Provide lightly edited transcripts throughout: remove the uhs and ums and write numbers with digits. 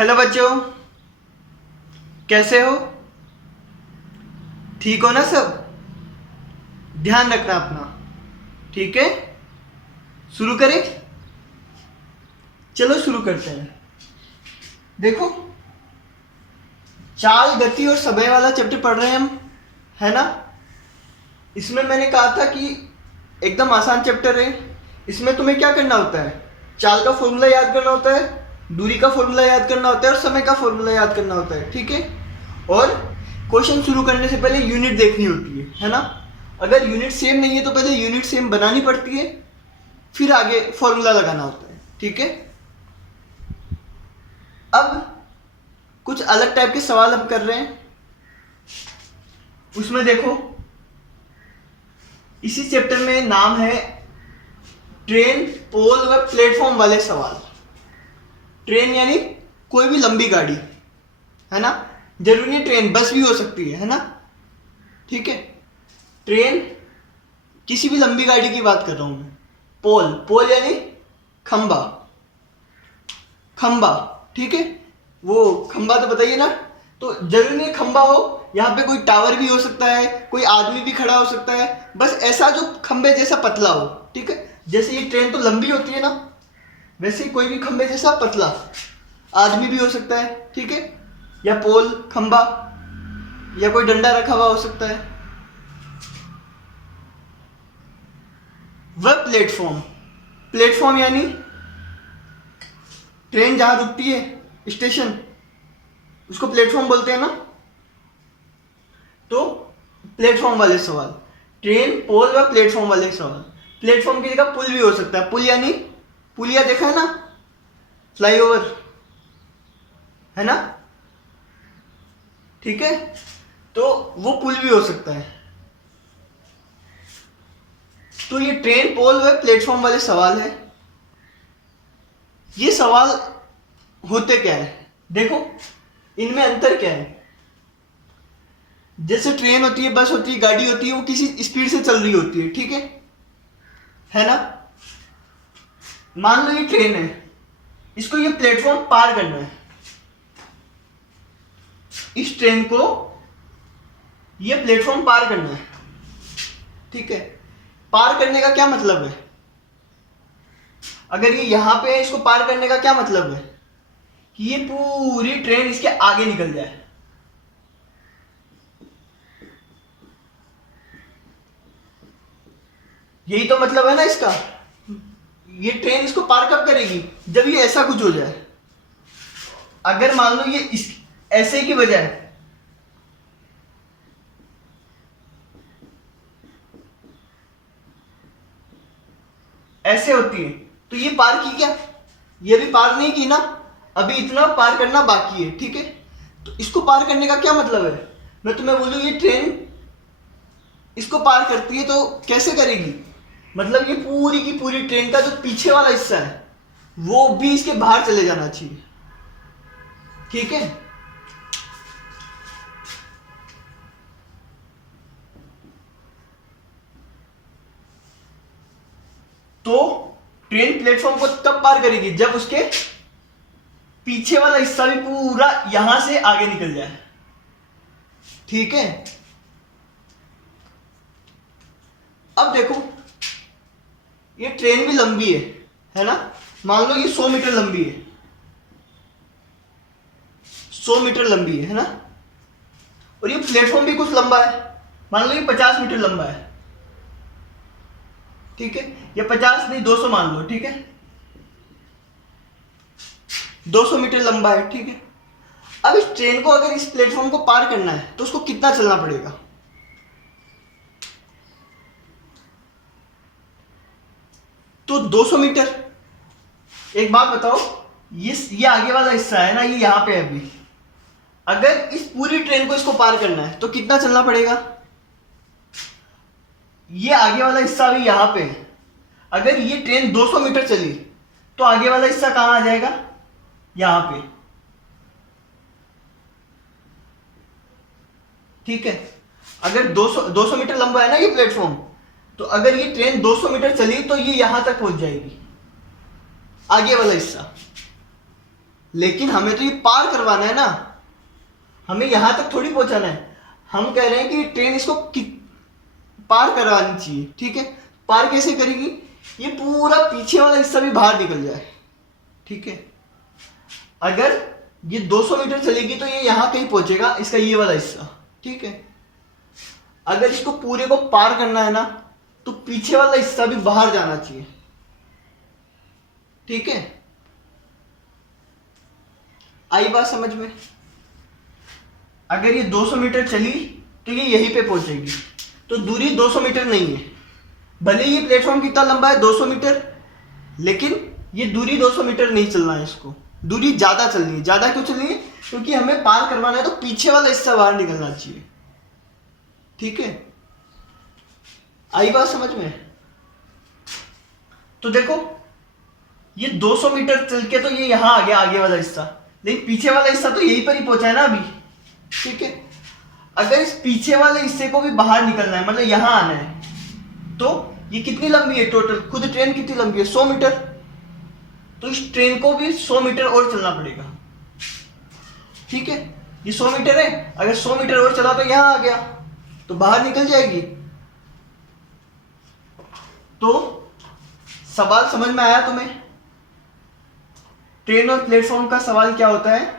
Hello बच्चों, कैसे हो? ठीक हो ना सब? ध्यान रखना अपना, ठीक है? शुरू करें? चलो शुरू करते हैं। देखो, चाल, गति और समय वाला चैप्टर पढ़ रहे हैं हम, है ना? इसमें मैंने कहा था कि एकदम आसान चैप्टर है। इसमें तुम्हें क्या करना होता है? चाल का फॉर्मूला याद करना होता है, दूरी का फॉर्मूला याद करना होता है और समय का फॉर्मूला याद करना होता है, ठीक है? और क्वेश्चन शुरू करने से पहले यूनिट देखनी होती है ना? अगर यूनिट सेम नहीं है तो पहले यूनिट सेम बनानी पड़ती है, फिर आगे फॉर्मूला लगाना होता है, ठीक है? अब कुछ अलग टाइप के सवाल हम कर रहे हैं। उसमें देखो, इसी चैप्टर में नाम है ट्रेन, पोल व प्लेटफॉर्म वाले सवाल। ट्रेन यानी कोई भी लंबी गाड़ी, है ना? जरूरी नहीं ट्रेन, बस भी हो सकती है ना? ठीक है, ट्रेन, किसी भी लंबी गाड़ी की बात कर रहा हूं मैं। पोल, पोल यानी खंबा, खंबा, ठीक है? वो खंबा तो बताइए ना। तो जरूरी नहीं खंबा हो, यहाँ पे कोई टावर भी हो सकता है, कोई आदमी भी खड़ा हो सकता है, बस ऐसा जो खंबे जैसा पतला हो, ठीक है? जैसे ये ट्रेन तो लंबी होती है ना, वैसे ही कोई भी खंबे जैसा पतला आदमी भी हो सकता है, ठीक है? या पोल, खंबा, या कोई डंडा रखा हुआ हो सकता है। वह प्लेटफॉर्म, प्लेटफॉर्म यानी ट्रेन जहां रुकती है, स्टेशन, उसको प्लेटफॉर्म बोलते हैं ना? तो प्लेटफॉर्म वाले सवाल, ट्रेन, पोल व प्लेटफॉर्म वाले सवाल। प्लेटफॉर्म की जगह पुल भी हो सकता है। पुल यानी पुलिया देखा है ना, फ्लाईओवर, है ना? ठीक है, तो वो पुल भी हो सकता है। तो ये ट्रेन, पोल व प्लेटफॉर्म वाले सवाल है। ये सवाल होते क्या है? देखो, इनमें अंतर क्या है? जैसे ट्रेन होती है, बस होती है, गाड़ी होती है, वो किसी स्पीड से चल रही होती है, ठीक है ना? मान लो ये ट्रेन है, इसको ये प्लेटफॉर्म पार करना है। इस ट्रेन को ये प्लेटफॉर्म पार करना है, ठीक है? पार करने का क्या मतलब है? अगर ये यहां पे है, इसको पार करने का क्या मतलब है? कि ये पूरी ट्रेन इसके आगे निकल जाए। यही तो मतलब है ना इसका। ये ट्रेन इसको पार कब करेगी? जब ये ऐसा कुछ हो जाए। अगर मान लो ये इस ऐसे की बजाय ऐसे होती है, तो ये पार की क्या? ये भी पार नहीं की ना, अभी इतना पार करना बाकी है, ठीक है? तो इसको पार करने का क्या मतलब है? मैं तुम्हें बोलूं ये ट्रेन इसको पार करती है तो कैसे करेगी? मतलब ये पूरी की पूरी ट्रेन का जो पीछे वाला हिस्सा है वो भी इसके बाहर चले जाना चाहिए, ठीक है? तो ट्रेन प्लेटफॉर्म को तब पार करेगी जब उसके पीछे वाला हिस्सा भी पूरा यहां से आगे निकल जाए, ठीक है? अब देखो, ये ट्रेन भी लंबी है ना? मान लो ये 100 मीटर लंबी है, 100 मीटर लंबी है ना? और ये प्लेटफॉर्म भी कुछ लंबा है, मान लो ये 50 मीटर लंबा है, ठीक है? या 50 नहीं, 200 मान लो, ठीक है? 200 मीटर लंबा है, ठीक है? अब इस ट्रेन को अगर इस प्लेटफॉर्म को पार करना है तो उसको कितना चलना पड़ेगा? तो 200 मीटर। एक बात बताओ, ये आगे वाला हिस्सा है ना, ये यहां पे है अभी। अगर इस पूरी ट्रेन को इसको पार करना है तो कितना चलना पड़ेगा? ये आगे वाला हिस्सा भी यहां पे है। अगर ये ट्रेन 200 मीटर चली तो आगे वाला हिस्सा कहां आ जाएगा? यहां पे, ठीक है? अगर 200 मीटर लंबा है ना ये प्लेटफॉर्म, तो अगर ये ट्रेन 200 मीटर चली तो ये यहां तक पहुंच जाएगी, आगे वाला हिस्सा, लेकिन हमें तो ये पार करवाना है ना, हमें यहाँ तक थोड़ी पहुँचाना है। हम कह रहे हैं कि ट्रेन इसको पार करवानी चाहिए, ठीक है। पार कैसे करेगी, ये पूरा पीछे वाला हिस्सा भी बाहर निकल जाए, ठीक है। अगर ये 200 मीटर चलेगी तो ये यहाँ कहीं पहुंचेगा, इसका ये वाला हिस्सा, ठीक है। अगर इसको पूरे को पार करना है ना, तो पीछे वाला हिस्सा भी बाहर जाना चाहिए, ठीक है। आई बात समझ में। अगर ये 200 मीटर चली तो ये यहीं पे पहुंचेगी, तो दूरी 200 मीटर नहीं है। भले ये प्लेटफॉर्म कितना लंबा है 200 मीटर, लेकिन ये दूरी 200 मीटर नहीं चलना है, इसको दूरी ज्यादा चलनी है। ज्यादा क्यों चलनी है, क्योंकि हमें पार करवाना है, तो पीछे वाला हिस्सा बाहर निकलना चाहिए, ठीक है। आई बात समझ में। तो देखो ये 200 मीटर चल के तो ये यहां आ गया आगे वाला हिस्सा, लेकिन पीछे वाला हिस्सा तो यहीं पर ही पहुंचा है ना अभी, ठीक है। अगर इस पीछे वाले हिस्से को भी बाहर निकलना है, मतलब यहां आना है, तो ये कितनी लंबी है टोटल, खुद ट्रेन कितनी लंबी है 100 मीटर, तो इस ट्रेन को भी 100 मीटर और चलना पड़ेगा, ठीक है। ये 100 मीटर है, अगर 100 मीटर और चला तो यहां आ गया, तो बाहर निकल जाएगी। तो सवाल समझ में आया तुम्हें, ट्रेन और प्लेटफॉर्म का सवाल क्या होता है।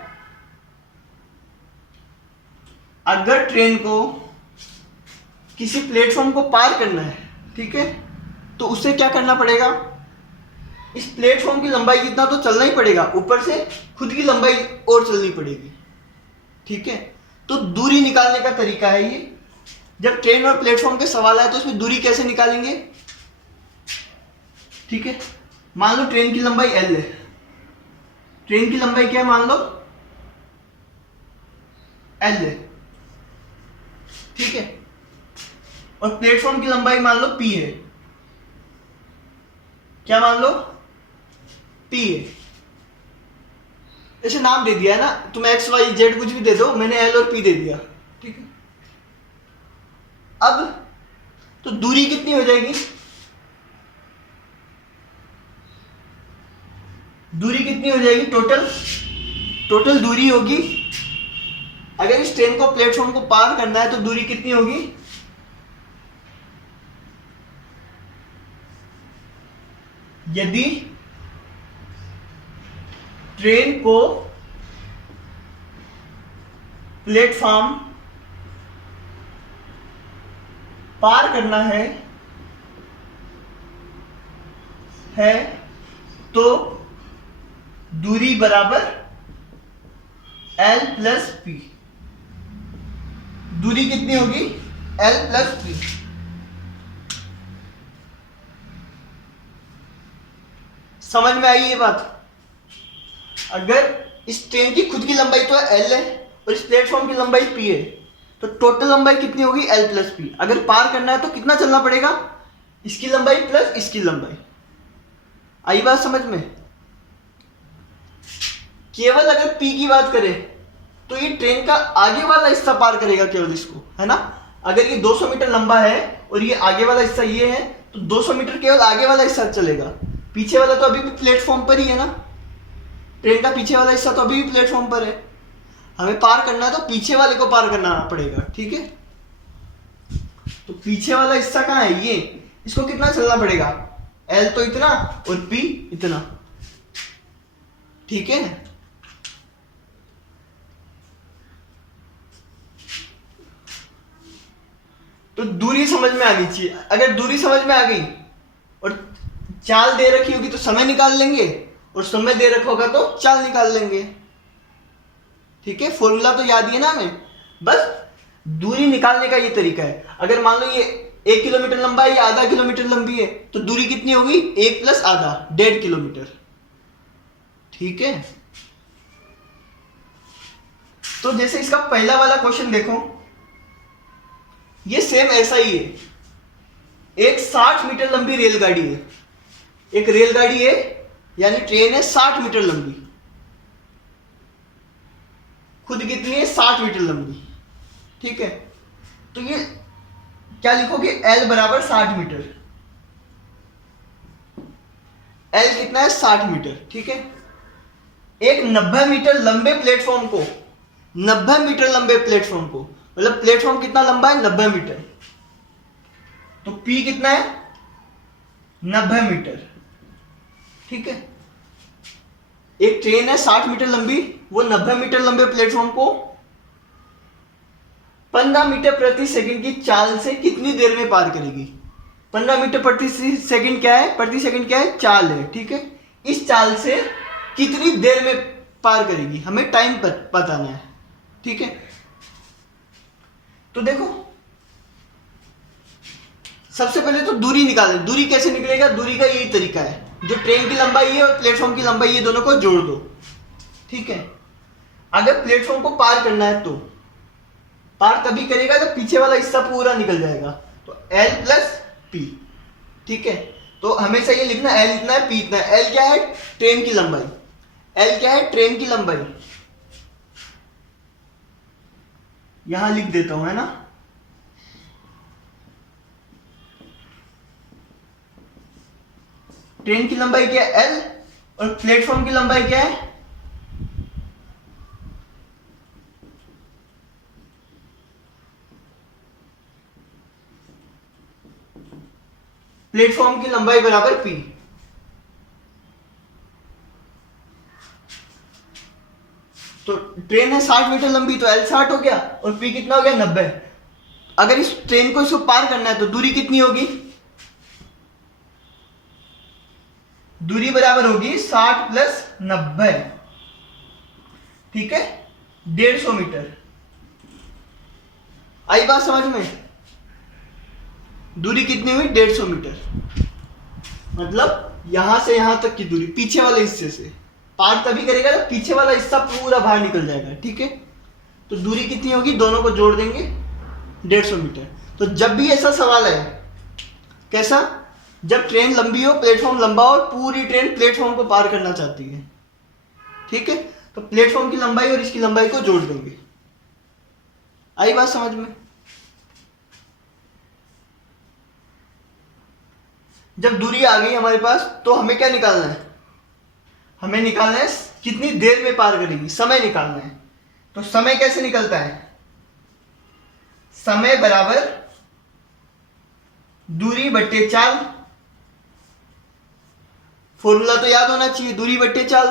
अगर ट्रेन को किसी प्लेटफॉर्म को पार करना है, ठीक है, तो उसे क्या करना पड़ेगा, इस प्लेटफॉर्म की लंबाई जितना तो चलना ही पड़ेगा, ऊपर से खुद की लंबाई और चलनी पड़ेगी, ठीक है। तो दूरी निकालने का तरीका है ये। जब ट्रेन और प्लेटफॉर्म के सवाल आए तो इसमें दूरी कैसे निकालेंगे, ठीक है। मान लो ट्रेन की लंबाई L है, ट्रेन की लंबाई क्या है मान लो L है, ठीक है। और प्लेटफॉर्म की लंबाई मान लो P है, क्या मान लो P है। ऐसे नाम दे दिया है ना, तुम X Y Z कुछ भी दे दो, मैंने L और P दे दिया, ठीक है। अब तो दूरी कितनी हो जाएगी, दूरी कितनी हो जाएगी, टोटल दूरी होगी। अगर इस ट्रेन को प्लेटफॉर्म को पार करना है तो दूरी कितनी होगी, यदि ट्रेन को प्लेटफॉर्म पार करना है तो दूरी बराबर L प्लस P। दूरी कितनी होगी, L प्लस P। समझ में आई ये बात। अगर इस ट्रेन की खुद की लंबाई तो L है और इस प्लेटफॉर्म की लंबाई P है, तो टोटल लंबाई कितनी होगी L प्लस P। अगर पार करना है तो कितना चलना पड़ेगा, इसकी लंबाई प्लस इसकी लंबाई। आई बात समझ में। केवल अगर P की बात करें तो ये ट्रेन का आगे वाला हिस्सा पार करेगा केवल इसको, है ना। अगर ये 200 मीटर लंबा है और ये आगे वाला हिस्सा ये है, तो 200 मीटर केवल आगे वाला हिस्सा चलेगा, पीछे वाला तो अभी भी प्लेटफॉर्म पर ही है ना। ट्रेन का पीछे वाला हिस्सा तो अभी भी प्लेटफॉर्म पर है, हमें पार करना है तो पीछे वाले को पार करना पड़ेगा, ठीक है। तो पीछे वाला हिस्सा कहाँ है, ये, इसको कितना चलना पड़ेगा, L तो इतना और P इतना, ठीक है। तो दूरी समझ में आनी चाहिए। अगर दूरी समझ में आ गई और चाल दे रखी होगी तो समय निकाल लेंगे, और समय दे रखा होगा तो चाल निकाल लेंगे, ठीक है। फॉर्मूला तो याद ही है ना हमें, बस दूरी निकालने का ये तरीका है। अगर मान लो ये 1 किलोमीटर लंबा है, या आधा किलोमीटर लंबी है, तो दूरी कितनी होगी, 1 प्लस आधा, 1.5 किलोमीटर, ठीक है। तो जैसे इसका पहला वाला क्वेश्चन देखो, ये सेम ऐसा ही है। एक 60 मीटर लंबी रेलगाड़ी है, एक रेलगाड़ी है यानी ट्रेन है 60 मीटर लंबी, खुद कितनी है 60 मीटर लंबी, ठीक है। तो ये क्या लिखोगे, L बराबर 60 मीटर, L कितना है 60 मीटर, ठीक है। एक 90 मीटर लंबे प्लेटफॉर्म को, 90 मीटर लंबे प्लेटफॉर्म को, मतलब प्लेटफॉर्म कितना लंबा है, 90 मीटर, तो P कितना है, 90 मीटर, ठीक है। एक ट्रेन है 60 मीटर लंबी, वो 90 मीटर लंबे प्लेटफॉर्म को 15 मीटर प्रति सेकंड की चाल से कितनी देर में पार करेगी। 15 मीटर प्रति सेकंड क्या है, प्रति सेकंड क्या है, चाल है, ठीक है। इस चाल से कितनी देर में पार करेगी, हमें टाइम पर बताना है, ठीक है। तो देखो सबसे पहले तो दूरी निकालें। दूरी कैसे निकलेगा, दूरी का यही तरीका है, जो ट्रेन की लंबाई है और प्लेटफॉर्म की लंबाई है दोनों को जोड़ दो, ठीक है। अगर प्लेटफॉर्म को पार करना है तो पार तभी करेगा जब पीछे वाला हिस्सा पूरा निकल जाएगा, तो L प्लस P, ठीक है। तो हमेशा ये लिखना, L इतना है, P इतना है। L क्या है, ट्रेन की लंबाई, L क्या है, ट्रेन की लंबाई, यहां लिख देता हूं, है ना। ट्रेन की लंबाई क्या है, L, और प्लेटफॉर्म की लंबाई क्या है, प्लेटफॉर्म की लंबाई बराबर P। तो ट्रेन है 60 मीटर लंबी, तो L 60 हो गया और P कितना हो गया, 90। अगर इस ट्रेन को इसको पार करना है तो दूरी कितनी होगी, दूरी बराबर होगी 60 प्लस 90, ठीक है, 150 मीटर। आई बात समझ में, दूरी कितनी हुई, 150 मीटर, मतलब यहां से यहां तक की दूरी, पीछे वाले हिस्से से पार तभी करेगा जब पीछे वाला हिस्सा पूरा बाहर निकल जाएगा, ठीक है। तो दूरी कितनी होगी, दोनों को जोड़ देंगे, 150 मीटर। तो जब भी ऐसा सवाल है, कैसा, जब ट्रेन लंबी हो, प्लेटफॉर्म लंबा हो और पूरी ट्रेन प्लेटफॉर्म को पार करना चाहती है, ठीक है, तो प्लेटफॉर्म की लंबाई और इसकी लंबाई को जोड़ देंगे। आई बात समझ में। जब दूरी आ गई हमारे पास, तो हमें क्या निकालना है, हमें निकालना है कितनी देर में पार करेगी, समय निकालना है। तो समय कैसे निकलता है, समय बराबर दूरी बट्टे चाल, फॉर्मूला तो याद होना चाहिए, दूरी बट्टे चाल।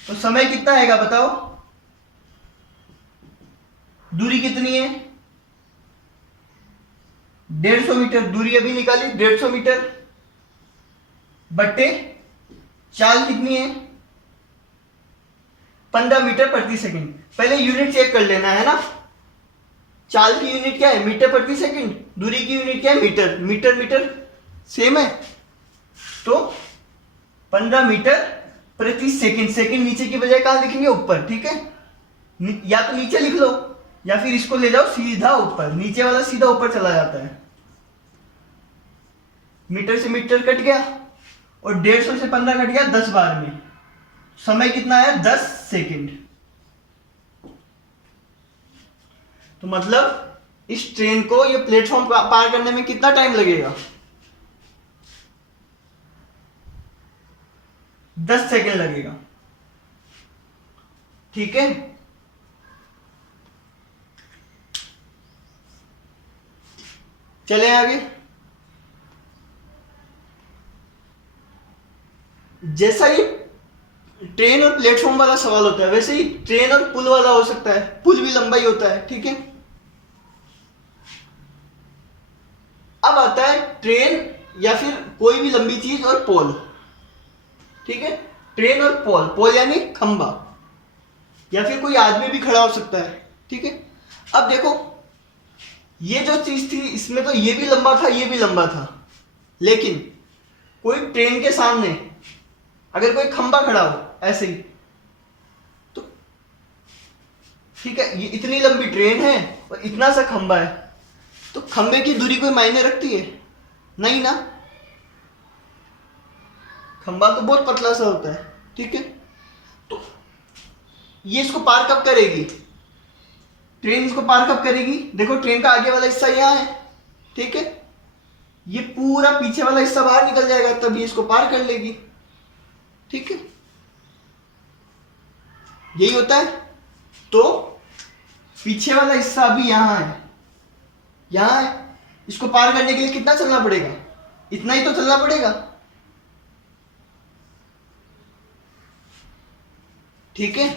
तो समय कितना आएगा बताओ, दूरी कितनी है, 150 मीटर, दूरी अभी निकाली 150 मीटर, बट्टे चाल कितनी है, 15 मीटर प्रति सेकंड। पहले यूनिट चेक कर लेना है ना, चाल की यूनिट क्या है, मीटर प्रति सेकंड, दूरी की यूनिट क्या है, मीटर, मीटर मीटर सेम है, तो 15 मीटर प्रति सेकंड। सेकंड नीचे की बजाय कहां लिखेंगे, ऊपर, ठीक है। या तो नीचे लिख लो या फिर इसको ले जाओ सीधा ऊपर, नीचे वाला सीधा ऊपर चला जाता है। मीटर से मीटर कट गया और 150 से 15 कट गया 10 बार में, समय कितना आया, 10 सेकंड। तो मतलब इस ट्रेन को ये प्लेटफॉर्म पार करने में कितना टाइम लगेगा, 10 सेकंड लगेगा, ठीक है। चले आगे। जैसा ही ट्रेन और प्लेटफॉर्म वाला सवाल होता है, वैसे ही ट्रेन और पुल वाला हो सकता है, पुल भी लंबा ही होता है, ठीक है। अब आता है ट्रेन या फिर कोई भी लंबी चीज और पोल, ठीक है। ट्रेन और पोल, पोल यानी खंबा, या फिर कोई आदमी भी खड़ा हो सकता है, ठीक है। अब देखो ये जो चीज थी, इसमें तो ये भी लंबा था, ये भी लंबा था, लेकिन कोई ट्रेन के सामने अगर कोई खंबा खड़ा हो ऐसे ही, तो ठीक है, ये इतनी लंबी ट्रेन है और इतना सा खंबा है, तो खंबे की दूरी कोई मायने रखती है, नहीं ना, खंबा तो बहुत पतला सा होता है, ठीक है। तो ये इसको पार कब करेगी, ट्रेन इसको पार कब करेगी, देखो ट्रेन का आगे वाला हिस्सा यहां है, ठीक है, ये पूरा पीछे वाला हिस्सा बाहर निकल जाएगा, तब ये इसको पार कर लेगी, ठीक है। यही होता है। तो पीछे वाला हिस्सा अभी यहाँ है, यहाँ है, इसको पार करने के लिए कितना चलना पड़ेगा? इतना ही तो चलना पड़ेगा, ठीक है।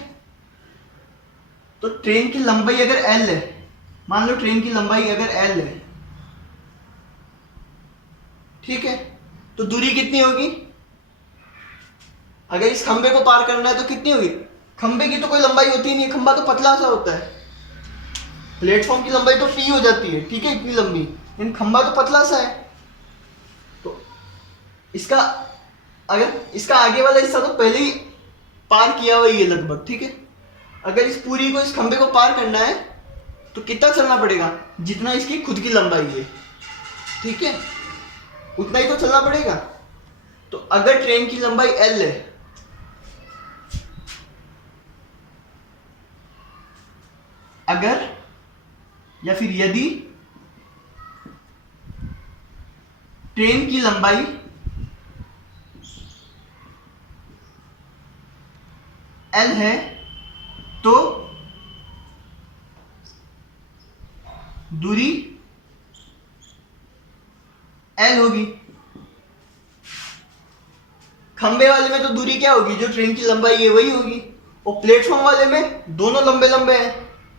तो ट्रेन की लंबाई अगर एल है, मान लो ट्रेन की लंबाई अगर एल है, ठीक है, तो दूरी कितनी होगी? अगर इस खंबे को पार करना है तो कितनी होगी? खंबे की तो कोई लंबाई होती नहीं है, खंबा तो पतला सा होता है। प्लेटफॉर्म की लंबाई तो टी हो जाती है, ठीक है, इतनी लंबी, लेकिन खंबा तो पतला सा है। तो इसका अगर इसका आगे वाला हिस्सा तो पहले ही पार किया हुआ ही है लगभग, ठीक है। अगर इस पूरी को, इस खंबे को पार करना है तो कितना चलना पड़ेगा? जितना इसकी खुद की लंबाई है, ठीक है, उतना ही तो चलना पड़ेगा। तो अगर ट्रेन की लंबाई एल है, अगर या फिर यदि ट्रेन की लंबाई एल है तो दूरी एल होगी। खंबे वाले में तो दूरी क्या होगी? जो ट्रेन की लंबाई है वही होगी, और प्लेटफॉर्म वाले में दोनों लंबे लंबे हैं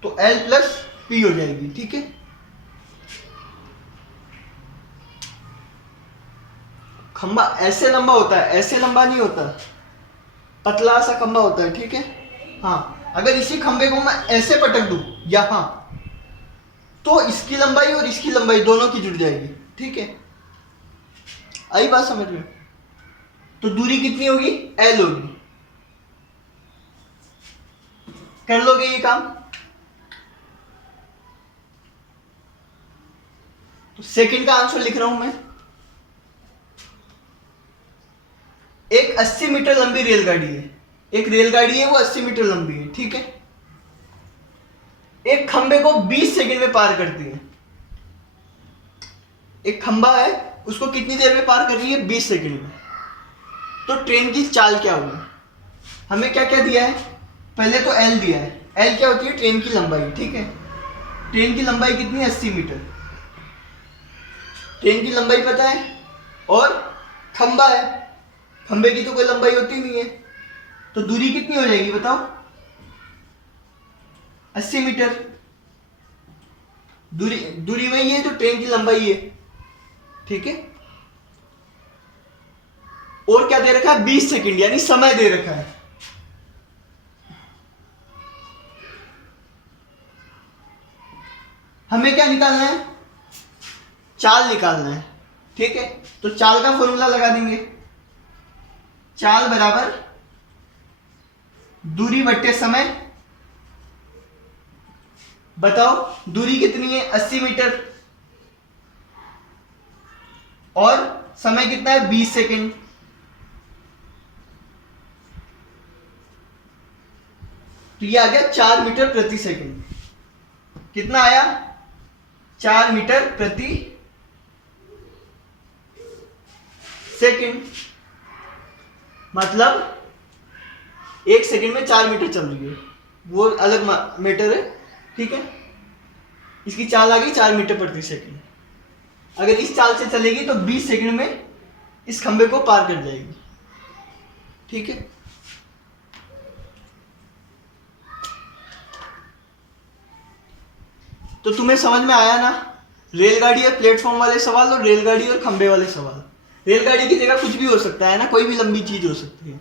तो एल प्लस पी हो जाएगी, ठीक है। खंबा ऐसे लंबा होता है, ऐसे लंबा नहीं होता, पतला सा खंबा होता है, ठीक है। हाँ, अगर इसी खंबे को मैं ऐसे पटक दूं यहां, तो इसकी लंबाई और इसकी लंबाई दोनों की जुड़ जाएगी, ठीक है। आई बात समझ में? तो दूरी कितनी होगी? एल होगी। कर लोगे ये काम? तो सेकंड का आंसर लिख रहा हूं मैं। एक 80 मीटर लंबी रेलगाड़ी है, एक रेलगाड़ी है वो 80 मीटर लंबी है, ठीक है। एक खंबे को 20 सेकंड में पार करती है। एक खंबा है, उसको कितनी देर में पार कर रही है? 20 सेकंड में। तो ट्रेन की चाल क्या होगी? हमें क्या क्या दिया है? पहले तो एल दिया है। एल क्या होती है? ट्रेन की लंबाई, ठीक है। ट्रेन की लंबाई कितनी है? 80 मीटर। ट्रेन की लंबाई पता है, और खंबा है, खंबे की तो कोई लंबाई होती नहीं है, तो दूरी कितनी हो जाएगी बताओ? 80 मीटर। दूरी वही है जो ट्रेन की लंबाई है, ठीक है। और क्या दे रखा है? 20 सेकंड, यानी समय दे रखा है। हमें क्या निकालना है? चाल निकालना है, ठीक है। तो चाल का फॉर्मूला लगा देंगे। चाल बराबर दूरी बट्टे समय। बताओ दूरी कितनी है? 80 मीटर, और समय कितना है? 20 सेकंड। तो ये आ गया 4 मीटर प्रति सेकंड। कितना आया? 4 मीटर प्रति सेकंड। मतलब 1 सेकंड में 4 मीटर चल रही है, वो अलग मीटर है, ठीक है। इसकी चाल आ गई 4 मीटर प्रति सेकंड। अगर इस चाल से चलेगी तो 20 सेकंड में इस खंबे को पार कर जाएगी, ठीक है। तो तुम्हें समझ में आया ना? रेलगाड़ी और प्लेटफॉर्म वाले सवाल और रेलगाड़ी और खंबे वाले सवाल। रेलगाड़ी की जगह कुछ भी हो सकता है ना, कोई भी लंबी चीज हो सकती है।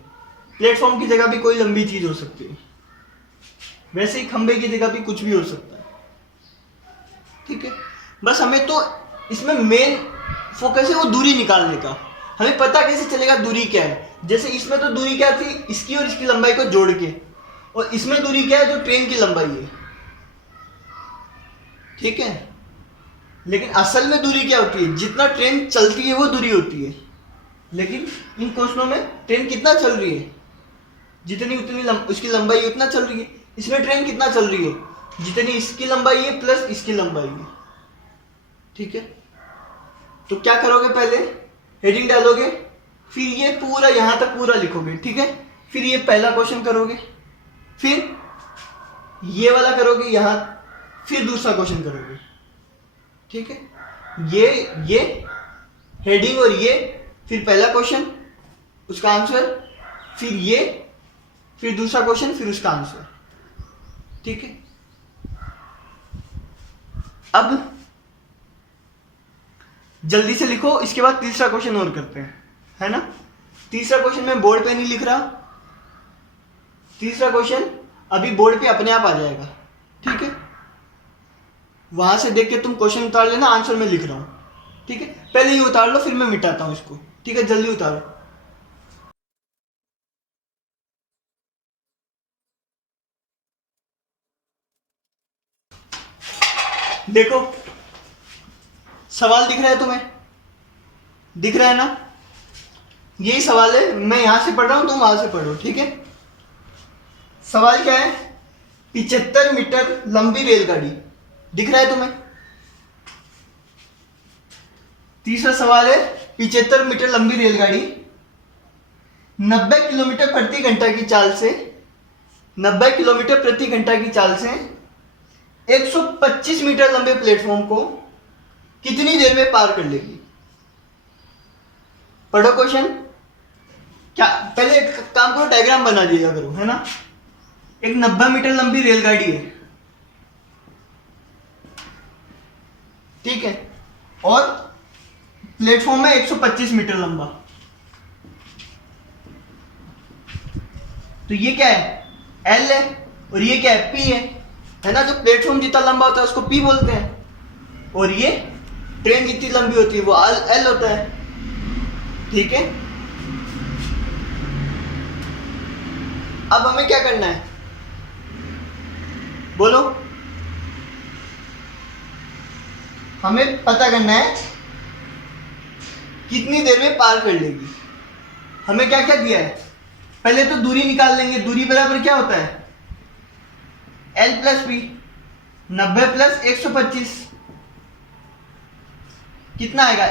प्लेटफॉर्म की जगह भी कोई लंबी चीज हो सकती है, वैसे ही खंबे की जगह भी कुछ भी हो सकता है, ठीक है। बस हमें तो इसमें मेन फोकस है वो दूरी निकालने का। हमें पता कैसे चलेगा दूरी क्या है? जैसे इसमें तो दूरी क्या थी? इसकी और इसकी लंबाई को जोड़ के। और इसमें दूरी क्या है? जो ट्रेन की लंबाई है, ठीक है। लेकिन असल में दूरी क्या होती है? जितना ट्रेन चलती है वो दूरी होती है। लेकिन इन क्वेश्चनों में ट्रेन कितना चल रही है? जितनी उतनी उसकी लंबाई उतना चल रही है। इसमें ट्रेन कितना चल रही है? जितनी इसकी लंबाई है प्लस इसकी लंबाई है, ठीक है। तो क्या करोगे? पहले हेडिंग डालोगे, फिर ये पूरा यहां तक पूरा लिखोगे, ठीक है। फिर ये पहला क्वेश्चन करोगे, फिर ये वाला करोगे यहाँ, फिर दूसरा क्वेश्चन करोगे, ठीक है। ये हेडिंग और ये, फिर पहला क्वेश्चन उसका आंसर, फिर ये, फिर दूसरा क्वेश्चन, फिर उसका आंसर, ठीक है। अब जल्दी से लिखो, इसके बाद तीसरा क्वेश्चन और करते हैं, है ना। तीसरा क्वेश्चन मैं बोर्ड पे नहीं लिख रहा, तीसरा क्वेश्चन अभी बोर्ड पे अपने आप आ जाएगा, ठीक है। वहां से देख के तुम क्वेश्चन उतार लेना, आंसर मैं लिख रहा हूं, ठीक है। पहले ये उतार लो, फिर मैं मिटाता हूं इसको, ठीक है। जल्दी उतारो। देखो सवाल दिख रहा है तुम्हें, दिख रहा है ना, यही सवाल है। मैं यहां से पढ़ रहा हूं, तुम वहां से पढ़ो, ठीक है। सवाल क्या है, 75 मीटर लंबी रेलगाड़ी, दिख रहा है तुम्हें। तीसरा सवाल है, 75 मीटर लंबी रेलगाड़ी 90 किलोमीटर प्रति घंटा की चाल से 90 किलोमीटर प्रति घंटा की चाल से 125 मीटर लंबे प्लेटफॉर्म को कितनी देर में पार कर लेगी। पढ़ो क्वेश्चन। क्या पहले एक काम करो, डायग्राम बना दिया करो, है ना। एक 90 मीटर लंबी रेलगाड़ी है, ठीक है, और प्लेटफॉर्म है 125 मीटर लंबा। तो ये क्या है, एल है, और ये क्या है, पी है ना। जो प्लेटफॉर्म जितना लंबा होता है उसको पी बोलते हैं, और ये ट्रेन जितनी लंबी होती है वो एल होता है, ठीक है। अब हमें क्या करना है, बोलो। हमें पता करना है कितनी देर में पार कर लेगी। हमें क्या क्या दिया है, पहले तो दूरी निकाल लेंगे। दूरी बराबर क्या होता है, एल प्लस पी। 90 प्लस 125 कितना आएगा,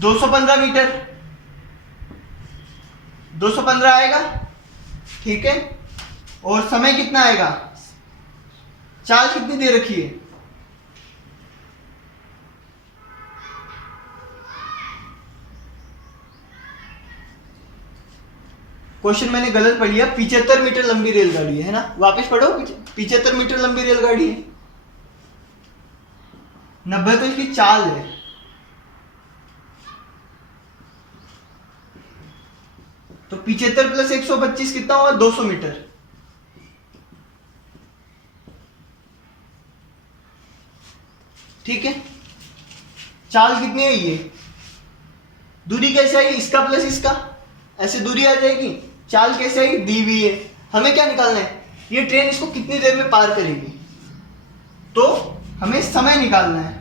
215 मीटर, 215 आएगा, ठीक है। और समय कितना आएगा, चाल कितनी दे रखी है, क्वेश्चन मैंने गलत पढ़ लिया। 75 मीटर लंबी रेलगाड़ी है ना, वापस पढ़ो। 75 मीटर लंबी रेलगाड़ी है, 90 तो इसकी चाल है, तो 75 प्लस 125 कितना होगा, 200 मीटर, ठीक है। चाल कितनी है, ये दूरी कैसे आई, इसका प्लस इसका, ऐसे दूरी आ जाएगी। चाल कैसे आई, दी हुई है। हमें क्या निकालना है, ये ट्रेन इसको कितनी देर में पार करेगी, तो हमें समय निकालना है।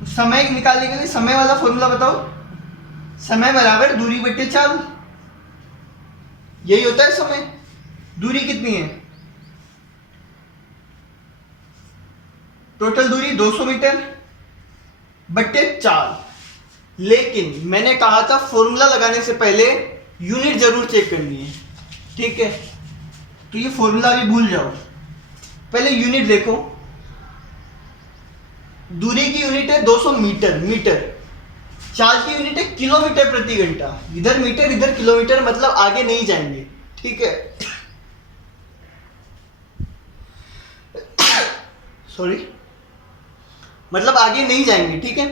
तो समय निकालने के लिए समय वाला फॉर्मूला बताओ, समय बराबर दूरी बटे चाल, यही होता है समय। दूरी कितनी है, टोटल दूरी 200 मीटर बटे चाल। लेकिन मैंने कहा था फॉर्मूला लगाने से पहले यूनिट जरूर चेक करनी है, ठीक है। तो ये फॉर्मूला भी भूल जाओ, पहले यूनिट देखो। दूरी की यूनिट है 200 मीटर, चाल की यूनिट है किलोमीटर प्रति घंटा। इधर मीटर इधर किलोमीटर, मतलब आगे नहीं जाएंगे, ठीक है। सॉरी, मतलब आगे नहीं जाएंगे, ठीक है।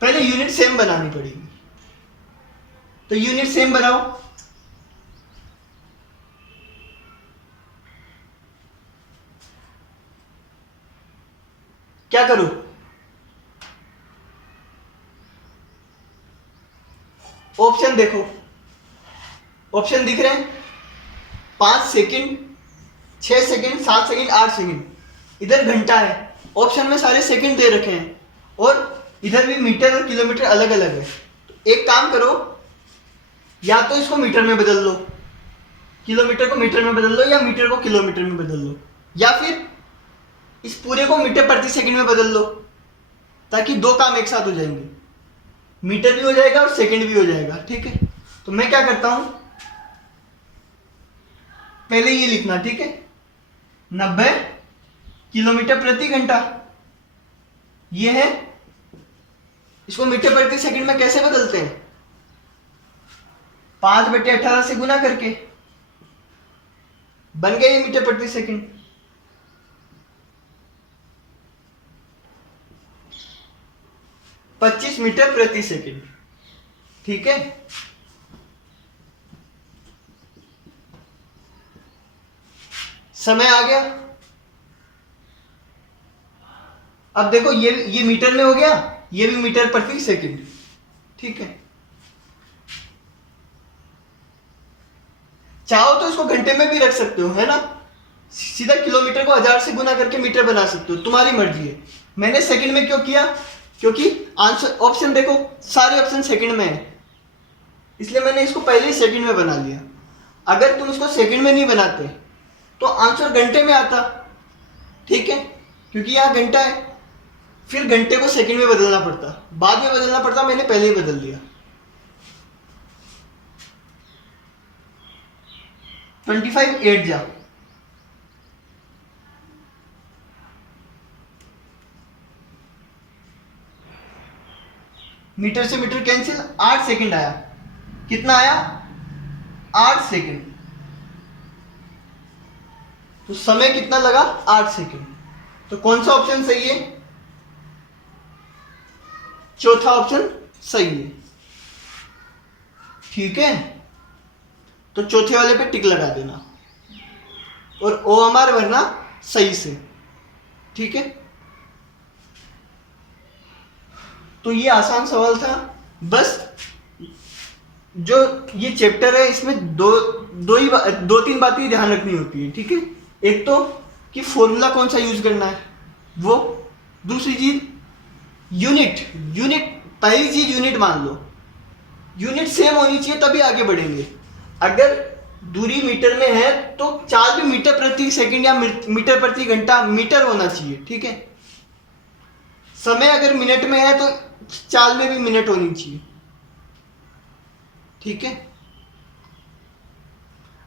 पहले यूनिट सेम बनानी पड़ेगी, तो यूनिट सेम बनाओ। क्या करूं, ऑप्शन देखो, ऑप्शन दिख रहे हैं, 5 सेकंड, 6 सेकंड, 7 सेकंड, 8 सेकंड। इधर घंटा है, ऑप्शन में सारे सेकंड दे रखे हैं, और इधर भी मीटर और किलोमीटर अलग अलग है। तो एक काम करो, या तो इसको मीटर में बदल लो, किलोमीटर को मीटर में बदल लो, या मीटर को किलोमीटर में बदल लो, या फिर इस पूरे को मीटर प्रति सेकंड में बदल लो, ताकि दो काम एक साथ हो जाएंगे, मीटर भी हो जाएगा और सेकंड भी हो जाएगा, ठीक है। तो मैं क्या करता हूं, पहले ये लिखना, ठीक है। 90 किलोमीटर प्रति घंटा ये है। इसको मीटर प्रति सेकंड में कैसे बदलते हैं? 5/18 से गुना करके बन गया ये मीटर प्रति सेकंड। पच्चीस मीटर प्रति सेकंड, ठीक है। समय आ गया। अब देखो ये मीटर में हो गया, ये भी मीटर प्रति सेकंड, ठीक है। चाहो तो इसको घंटे में भी रख सकते हो, है ना। सीधा किलोमीटर को 1000 से गुना करके मीटर बना सकते हो, तुम्हारी मर्जी है। मैंने सेकंड में क्यों किया? क्योंकि आंसर ऑप्शन देखो, सारे ऑप्शन सेकंड में है, इसलिए मैंने इसको पहले ही सेकंड में बना लिया। अगर तुम इसको सेकंड में नहीं बनाते तो आंसर घंटे में आता, ठीक है, क्योंकि यहाँ घंटा है। फिर घंटे को सेकंड में बदलना पड़ता, बाद में बदलना पड़ता, मैंने पहले ही बदल दिया। 25 8 जा, मीटर से मीटर कैंसिल, 8 सेकंड आया। कितना आया? 8 सेकंड। तो समय कितना लगा? 8 सेकंड। तो कौन सा ऑप्शन सही है? चौथा ऑप्शन सही है, ठीक है। तो चौथे वाले पे टिक लगा देना और OMR भरना सही से, ठीक है। तो ये आसान सवाल था। बस जो ये चैप्टर है इसमें दो तीन बातें ध्यान रखनी होती है, ठीक है। एक तो कि फॉर्मूला कौन सा यूज करना है वो, दूसरी चीज यूनिट। पहली चीज यूनिट मान लो, यूनिट सेम होनी चाहिए तभी आगे बढ़ेंगे। अगर दूरी मीटर में है तो चाल भी मीटर प्रति सेकंड या मीटर प्रति घंटा मीटर होना चाहिए, ठीक है। समय अगर मिनट में है तो चाल में भी मिनट होनी चाहिए, ठीक है।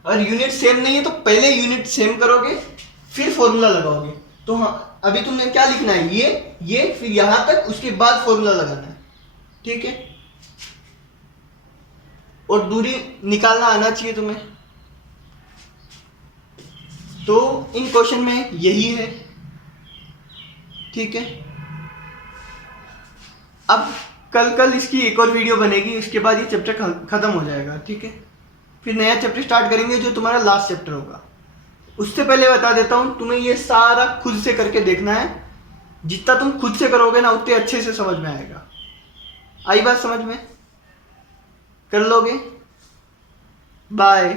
अगर यूनिट सेम नहीं है तो पहले यूनिट सेम करोगे फिर फॉर्मूला लगाओगे। तो हाँ, अभी तुमने क्या लिखना है? ये फिर यहां तक, उसके बाद फॉर्मूला लगाना है, ठीक है। और दूरी निकालना आना चाहिए तुम्हें। तो इन क्वेश्चन में यही है, ठीक है। अब कल इसकी एक और वीडियो बनेगी, उसके बाद ये चैप्टर खत्म हो जाएगा, ठीक है। फिर नया चैप्टर स्टार्ट करेंगे जो तुम्हारा लास्ट चैप्टर होगा। उससे पहले बता देता हूँ, तुम्हें ये सारा खुद से करके देखना है। जितना तुम खुद से करोगे ना उतने अच्छे से समझ में आएगा। आई बात समझ में? कर लोगे? बाय।